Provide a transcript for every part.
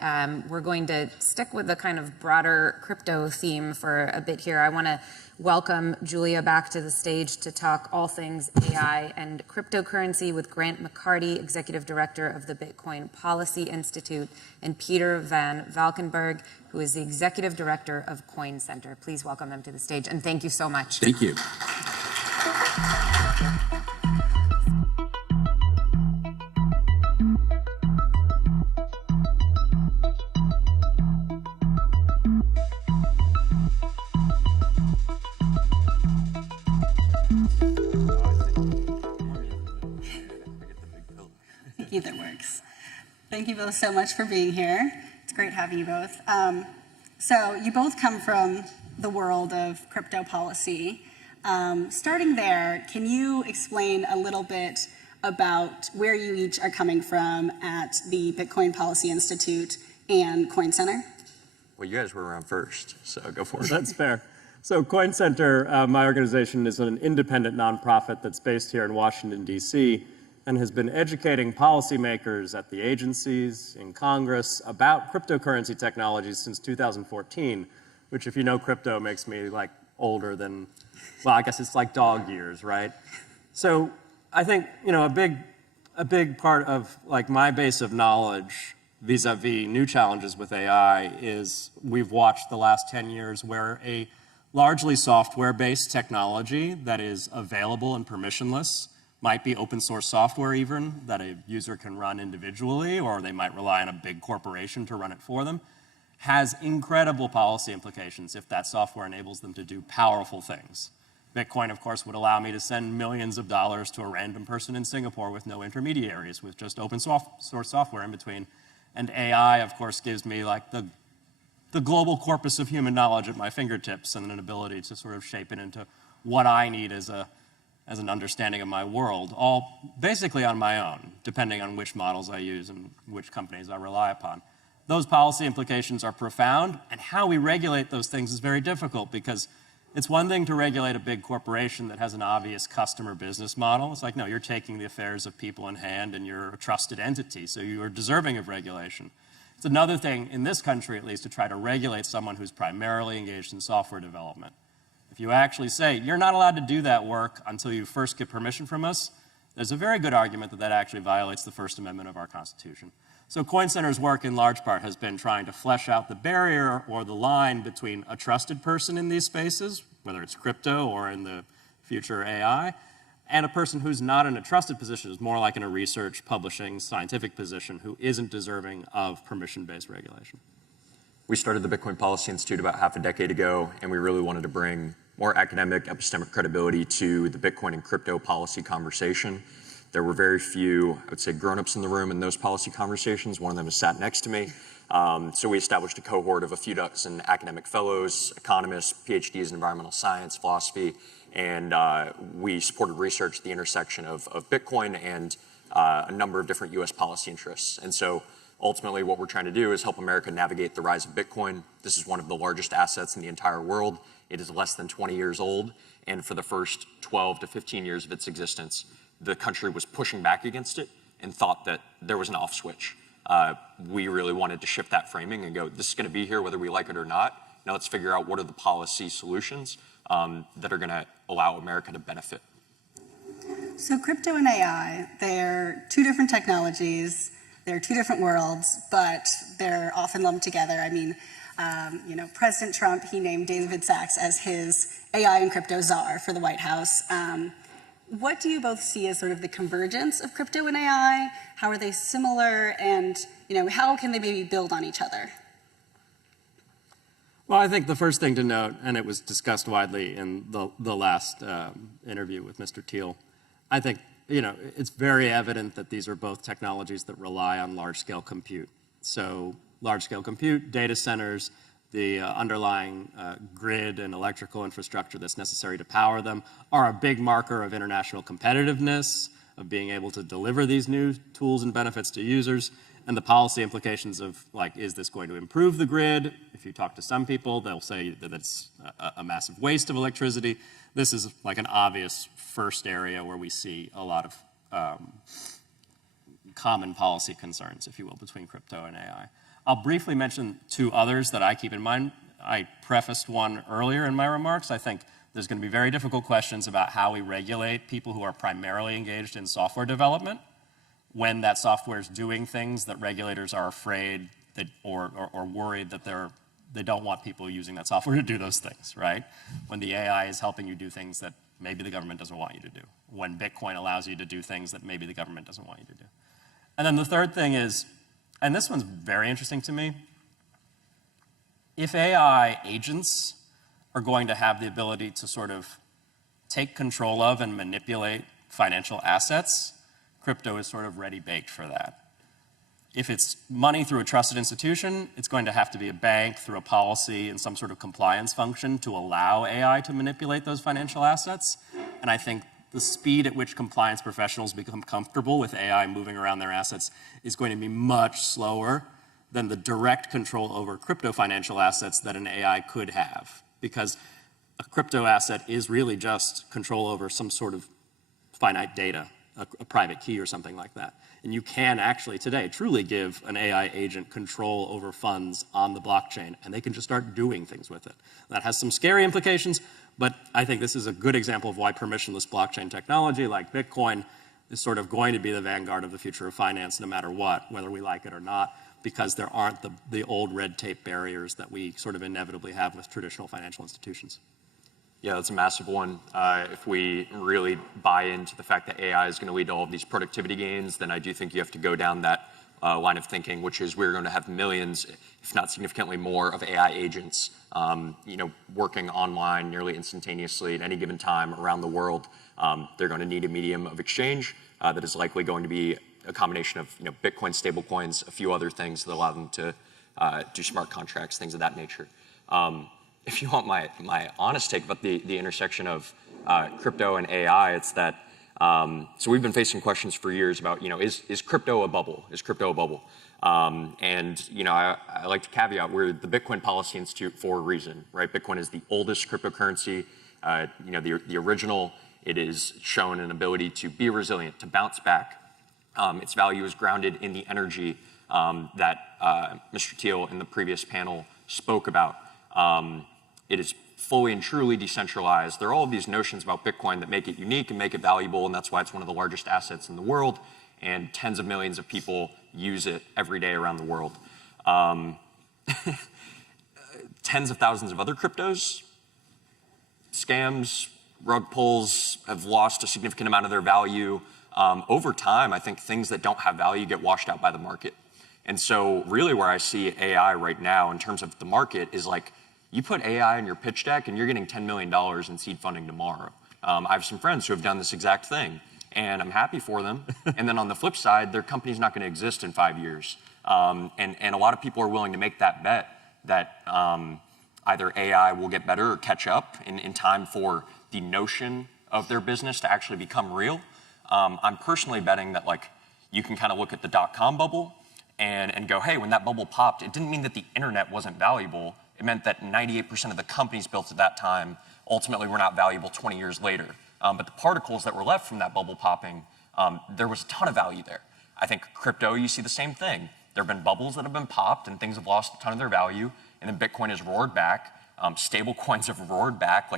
and we're going to stick with the kind of broader crypto theme for a bit here. I want to welcome Julia back to the stage to talk all things AI and cryptocurrency with Grant McCarty, Executive Director of the Bitcoin Policy Institute, and Peter van Valkenburgh, who is the Executive Director of Coin Center. Please welcome them to the stage, and thank you so much. Thank you. Either works. Thank you both so much for being here. It's great having you both. So you both come from the world of crypto policy. Starting there, can you explain a little bit about where you each are coming from at the Bitcoin Policy Institute and Coin Center? Well, you guys were around first, so go for it. That's fair. So Coin Center, my organization, is an independent nonprofit that's based here in Washington, D.C., and has been educating policymakers at the agencies, in Congress, about cryptocurrency technologies since 2014, which, if you know crypto, makes me like older than, well, I guess it's like dog years, right? So I think, you know, a big part of like my base of knowledge vis-a-vis new challenges with AI is we've watched the last 10 years where a largely software-based technology that is available and permissionless, might be open source software even, that a user can run individually, or they might rely on a big corporation to run it for them, has incredible policy implications if that software enables them to do powerful things. Bitcoin, of course, would allow me to send millions of dollars to a random person in Singapore with no intermediaries, with just open source software in between. And AI, of course, gives me like the global corpus of human knowledge at my fingertips and an ability to sort of shape it into what I need as an understanding of my world, all basically on my own, depending on which models I use and which companies I rely upon. Those policy implications are profound, and how we regulate those things is very difficult, because it's one thing to regulate a big corporation that has an obvious customer business model. It's like, no, you're taking the affairs of people in hand and you're a trusted entity, so you are deserving of regulation. It's another thing, in this country at least, to try to regulate someone who's primarily engaged in software development. If you actually say, you're not allowed to do that work until you first get permission from us, there's a very good argument that that actually violates the First Amendment of our Constitution. So Coin Center's work in large part has been trying to flesh out the barrier or the line between a trusted person in these spaces, whether it's crypto or in the future AI, and a person who's not in a trusted position, is more like in a research, publishing, scientific position, who isn't deserving of permission-based regulation. We started the Bitcoin Policy Institute about half a decade ago, and we really wanted to bring more academic, epistemic credibility to the Bitcoin and crypto policy conversation. There were very few, I would say, grown-ups in the room in those policy conversations. One of them is sat next to me. So we established a cohort of a few dozen academic fellows, economists, PhDs in environmental science, philosophy, and we supported research at the intersection of Bitcoin and a number of different US policy interests. And so ultimately what we're trying to do is help America navigate the rise of Bitcoin. This is one of the largest assets in the entire world. It is less than 20 years old, and for the first 12 to 15 years of its existence, the country was pushing back against it and thought that there was an off switch. We really wanted to shift that framing and go, this is going to be here whether we like it or not. Now let's figure out what are the policy solutions that are going to allow America to benefit. So crypto and AI, they're two different technologies, they're two different worlds, but they're often lumped together. I mean, you know, President Trump, he named David Sachs as his AI and crypto czar for the White House. What do you both see as sort of the convergence of crypto and AI? How are they similar? And, you know, how can they maybe build on each other? Well, I think the first thing to note, and it was discussed widely in the last interview with Mr. Thiel, I think, you know, it's very evident that these are both technologies that rely on large-scale compute. So large-scale compute, data centers, the underlying grid and electrical infrastructure that's necessary to power them are a big marker of international competitiveness, of being able to deliver these new tools and benefits to users, and the policy implications of, like, is this going to improve the grid? If you talk to some people, they'll say that it's a massive waste of electricity. This is like an obvious first area where we see a lot of common policy concerns, if you will, between crypto and AI. I'll briefly mention two others that I keep in mind. I prefaced one earlier in my remarks. I think there's going to be very difficult questions about how we regulate people who are primarily engaged in software development when that software is doing things that regulators are afraid that, or worried that they don't want people using that software to do those things, right? When the AI is helping you do things that maybe the government doesn't want you to do. When Bitcoin allows you to do things that maybe the government doesn't want you to do. And then the third thing is, and this one's very interesting to me, if AI agents are going to have the ability to sort of take control of and manipulate financial assets, crypto is sort of ready-baked for that. If it's money through a trusted institution, it's going to have to be a bank through a policy and some sort of compliance function to allow AI to manipulate those financial assets. And I think the speed at which compliance professionals become comfortable with AI moving around their assets is going to be much slower than the direct control over crypto financial assets that an AI could have. Because a crypto asset is really just control over some sort of finite data, a private key or something like that. And you can actually today truly give an AI agent control over funds on the blockchain, and they can just start doing things with it. That has some scary implications, but I think this is a good example of why permissionless blockchain technology like Bitcoin is sort of going to be the vanguard of the future of finance no matter what, whether we like it or not, because there aren't the old red tape barriers that we sort of inevitably have with traditional financial institutions. Yeah, that's a massive one. If we really buy into the fact that AI is going to lead to all of these productivity gains, then I do think you have to go down that line of thinking, which is we're going to have millions, if not significantly more, of AI agents, working online nearly instantaneously at any given time around the world. They're going to need a medium of exchange that is likely going to be a combination of Bitcoin, stablecoins, a few other things that allow them to do smart contracts, things of that nature. If you want my honest take about the intersection of crypto and AI, it's that, so we've been facing questions for years about, is crypto a bubble? Is crypto a bubble? I like to caveat, we're the Bitcoin Policy Institute for a reason, right? Bitcoin is the oldest cryptocurrency, the original. It is shown an ability to be resilient, to bounce back. Its value is grounded in the energy that Mr. Thiel in the previous panel spoke about. It is fully and truly decentralized. There are all of these notions about Bitcoin that make it unique and make it valuable, and that's why it's one of the largest assets in the world, and tens of millions of people use it every day around the world. Tens of thousands of other cryptos, scams, rug pulls have lost a significant amount of their value. Over time, I think things that don't have value get washed out by the market. And so really where I see AI right now in terms of the market is like, you put AI in your pitch deck and you're getting $10 million in seed funding tomorrow. I have some friends who have done this exact thing, and I'm happy for them. And then on the flip side, their company's not going to exist in 5 years. And a lot of people are willing to make that bet that either AI will get better or catch up in time for the notion of their business to actually become real. I'm personally betting that you can kind of look at the .com bubble and go, hey, when that bubble popped, it didn't mean that the internet wasn't valuable. It meant that 98% of the companies built at that time ultimately were not valuable 20 years later. But the particles that were left from that bubble popping, there was a ton of value there. I think crypto, you see the same thing. There have been bubbles that have been popped and things have lost a ton of their value, and then Bitcoin has roared back. Stable coins have roared back.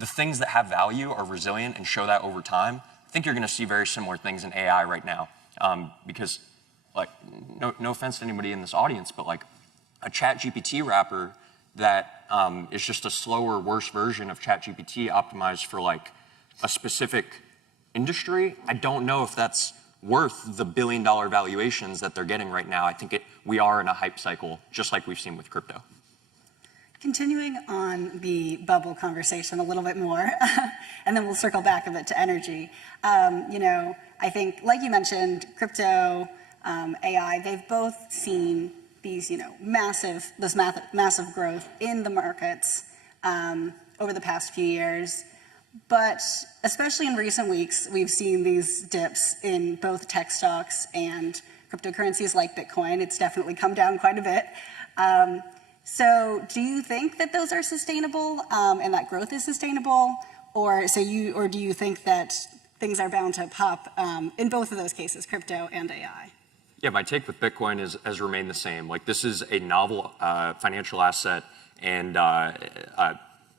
The things that have value are resilient and show that over time. I think you're going to see very similar things in AI right now, because, no offense to anybody in this audience, but a ChatGPT wrapper that is just a slower, worse version of ChatGPT optimized for a specific industry. I don't know if that's worth the billion-dollar valuations that they're getting right now. I think we are in a hype cycle, just like we've seen with crypto. Continuing on the bubble conversation a little bit more, and then we'll circle back a bit to energy. I think, like you mentioned, crypto, AI, they've both seen these, massive growth in the markets over the past few years. But especially in recent weeks, we've seen these dips in both tech stocks and cryptocurrencies like Bitcoin. It's definitely come down quite a bit. So do you think that those are sustainable and that growth is sustainable? Or do you think that things are bound to pop in both of those cases, crypto and AI? Yeah, my take with Bitcoin has remained the same. Like, this is a novel financial asset and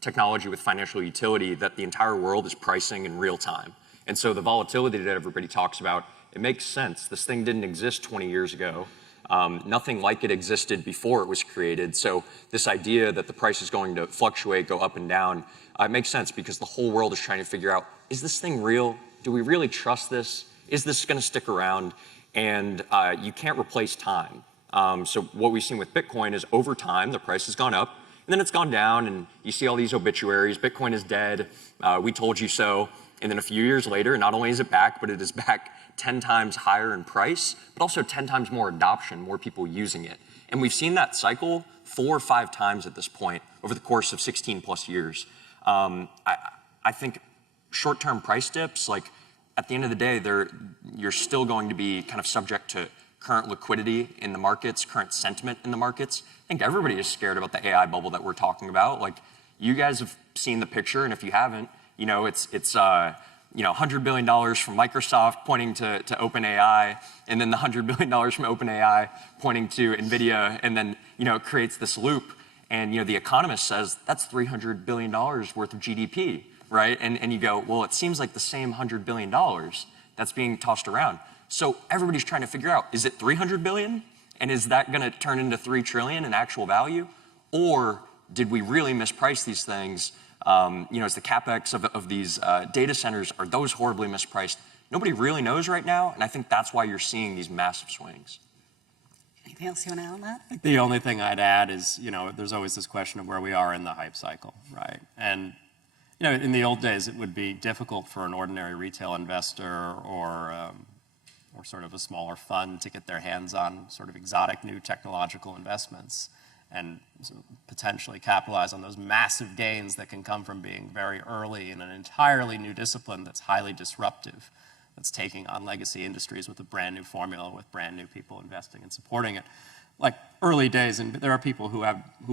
technology with financial utility that the entire world is pricing in real time. And so the volatility that everybody talks about, it makes sense. This thing didn't exist 20 years ago. Nothing like it existed before it was created. So this idea that the price is going to fluctuate, go up and down, it makes sense because the whole world is trying to figure out, is this thing real? Do we really trust this? Is this going to stick around? And you can't replace time. So what we've seen with Bitcoin is over time, the price has gone up, and then it's gone down, and you see all these obituaries, Bitcoin is dead, we told you so. And then a few years later, not only is it back, but it is back 10 times higher in price, but also 10 times more adoption, more people using it. And we've seen that cycle 4 or 5 times at this point over the course of 16 plus years. I think short-term price dips, like at the end of the day, you're still going to be kind of subject to current liquidity in the markets, current sentiment in the markets. I think everybody is scared about the AI bubble that we're talking about. Like, you guys have seen the picture, and if you haven't, you know, it's $100 billion from Microsoft pointing to OpenAI, and then the $100 billion from OpenAI pointing to NVIDIA, and then, you know, it creates this loop. And, you know, The Economist says that's $300 billion worth of GDP, right? And you go, well, it seems like the same $100 billion that's being tossed around. So everybody's trying to figure out, is it 300 billion? And is that going to turn into 3 trillion in actual value? Or did we really misprice these things? You know, is the capex of these data centers, are those horribly mispriced? Nobody really knows right now, and I think that's why you're seeing these massive swings. Anything else you want to add on that? I think the only thing I'd add is, you know, there's always this question of where we are in the hype cycle, right? And, you know, in the old days, it would be difficult for an ordinary retail investor or sort of a smaller fund to get their hands on sort of exotic new technological investments and potentially capitalize on those massive gains that can come from being very early in an entirely new discipline that's highly disruptive, that's taking on legacy industries with a brand new formula, with brand new people investing and supporting it. Like early days, and there are people who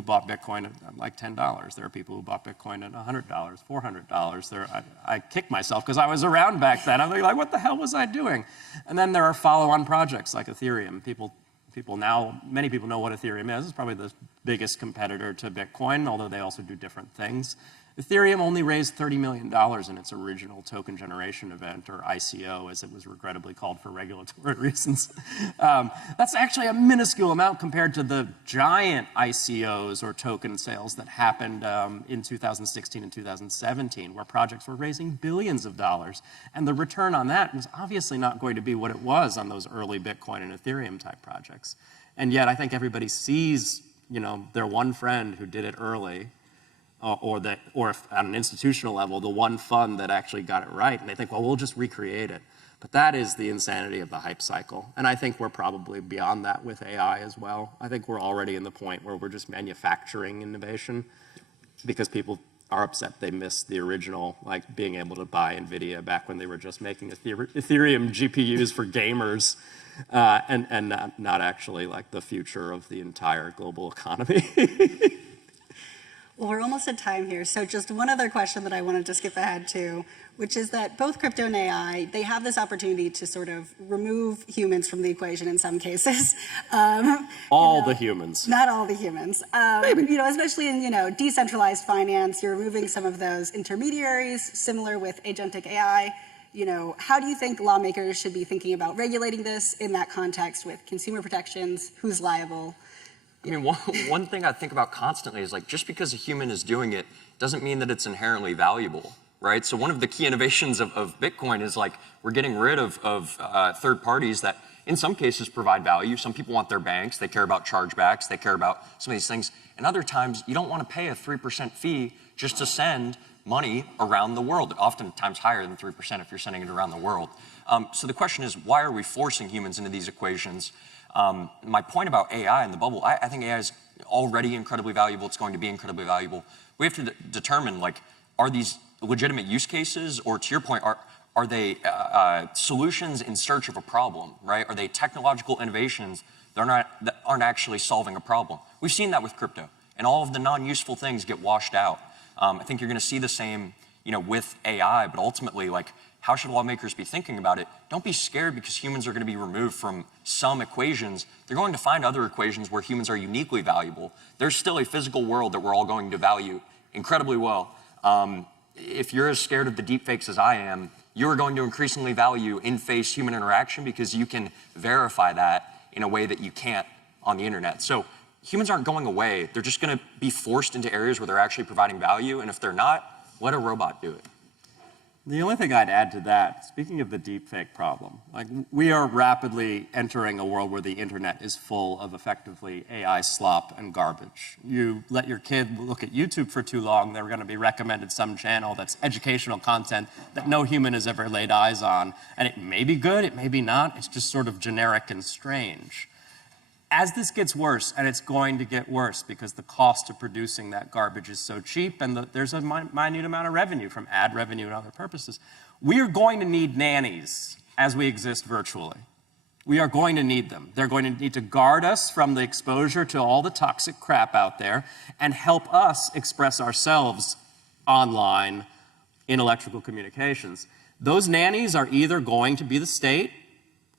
bought Bitcoin at like $10. There are people who bought Bitcoin at $100, $400. I kick myself because I was around back then. I'm like, what the hell was I doing? And then there are follow-on projects like Ethereum. Many people know what Ethereum is. It's probably the biggest competitor to Bitcoin, although they also do different things. Ethereum only raised $30 million in its original token generation event, or ICO, as it was regrettably called for regulatory reasons. That's actually a minuscule amount compared to the giant ICOs or token sales that happened in 2016 and 2017, where projects were raising billions of dollars. And the return on that was obviously not going to be what it was on those early Bitcoin and Ethereum type projects. And yet I think everybody sees, you know, their one friend who did it early, or if at an institutional level, the one fund that actually got it right, and they think, well, we'll just recreate it. But that is the insanity of the hype cycle. And I think we're probably beyond that with AI as well. I think we're already in the point where we're just manufacturing innovation because people are upset they missed the original, like being able to buy NVIDIA back when they were just making Ethereum GPUs for gamers, and not actually like the future of the entire global economy. Well, we're almost at time here, so just one other question that I wanted to skip ahead to, which is that both crypto and AI, they have this opportunity to sort of remove humans from the equation in some cases. All the humans. Not all the humans. You know, especially in, you know, decentralized finance, you're removing some of those intermediaries, similar with agentic AI. You know, how do you think lawmakers should be thinking about regulating this in that context with consumer protections, who's liable? I mean, one thing I think about constantly is like, just because a human is doing it doesn't mean that it's inherently valuable, right? So one of the key innovations of Bitcoin is like, we're getting rid of third parties that in some cases provide value. Some people want their banks, they care about chargebacks, they care about some of these things. And other times you don't want to pay a 3% fee just to send money around the world, oftentimes higher than 3% if you're sending it around the world. So the question is, why are we forcing humans into these equations? My point about AI and the bubble, I think AI is already incredibly valuable. It's going to be incredibly valuable. We have to determine, like, are these legitimate use cases, or to your point, are they solutions in search of a problem, right? Are they technological innovations that aren't actually solving a problem? We've seen that with crypto, and all of the non-useful things get washed out. I think you're going to see the same, you know, with AI, but ultimately, like, how should lawmakers be thinking about it? Don't be scared because humans are going to be removed from some equations. They're going to find other equations where humans are uniquely valuable. There's still a physical world that we're all going to value incredibly well. If you're as scared of the deepfakes as I am, you're going to increasingly value in-face human interaction because you can verify that in a way that you can't on the internet. So humans aren't going away. They're just going to be forced into areas where they're actually providing value. And if they're not, let a robot do it. The only thing I'd add to that, speaking of the deepfake problem, like we are rapidly entering a world where the internet is full of effectively AI slop and garbage. You let your kid look at YouTube for too long, they're going to be recommended some channel that's educational content that no human has ever laid eyes on. And it may be good, it may be not, it's just sort of generic and strange. As this gets worse, and it's going to get worse because the cost of producing that garbage is so cheap and there's a minute amount of revenue from ad revenue and other purposes, we are going to need nannies as we exist virtually. We are going to need them. They're going to need to guard us from the exposure to all the toxic crap out there and help us express ourselves online in electrical communications. Those nannies are either going to be the state,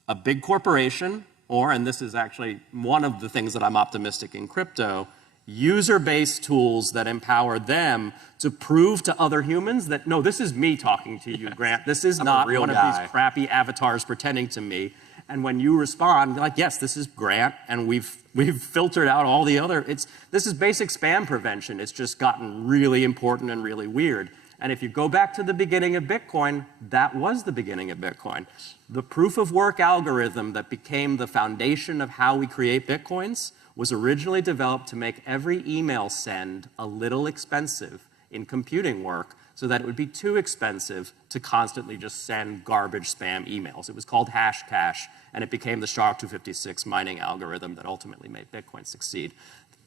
a big corporation, or, and this is actually one of the things that I'm optimistic in crypto, user-based tools that empower them to prove to other humans that, no, this is me talking to you, Grant. This is not one of these crappy avatars pretending to me. And when you respond, you're like, yes, this is Grant, and we've filtered out all the other, this is basic spam prevention. It's just gotten really important and really weird. And if you go back to the beginning of Bitcoin, that was the beginning of Bitcoin. The proof of work algorithm that became the foundation of how we create Bitcoins was originally developed to make every email send a little expensive in computing work so that it would be too expensive to constantly just send garbage spam emails. It was called Hashcash, and it became the SHA-256 mining algorithm that ultimately made Bitcoin succeed.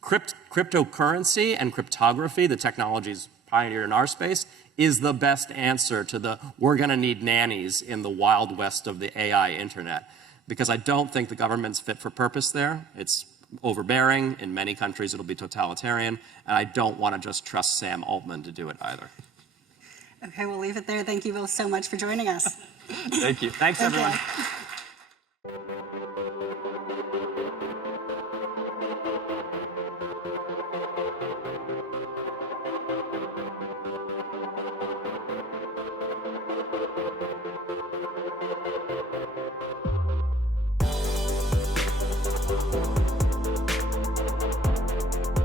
Cryptocurrency and cryptography, the technologies pioneered in our space, is the best answer to the we're going to need nannies in the wild west of the AI internet. Because I don't think the government's fit for purpose there. It's overbearing. In many countries, it'll be totalitarian. And I don't want to just trust Sam Altman to do it either. Okay, we'll leave it there. Thank you both so much for joining us. Thank you. Thanks, everyone. Okay.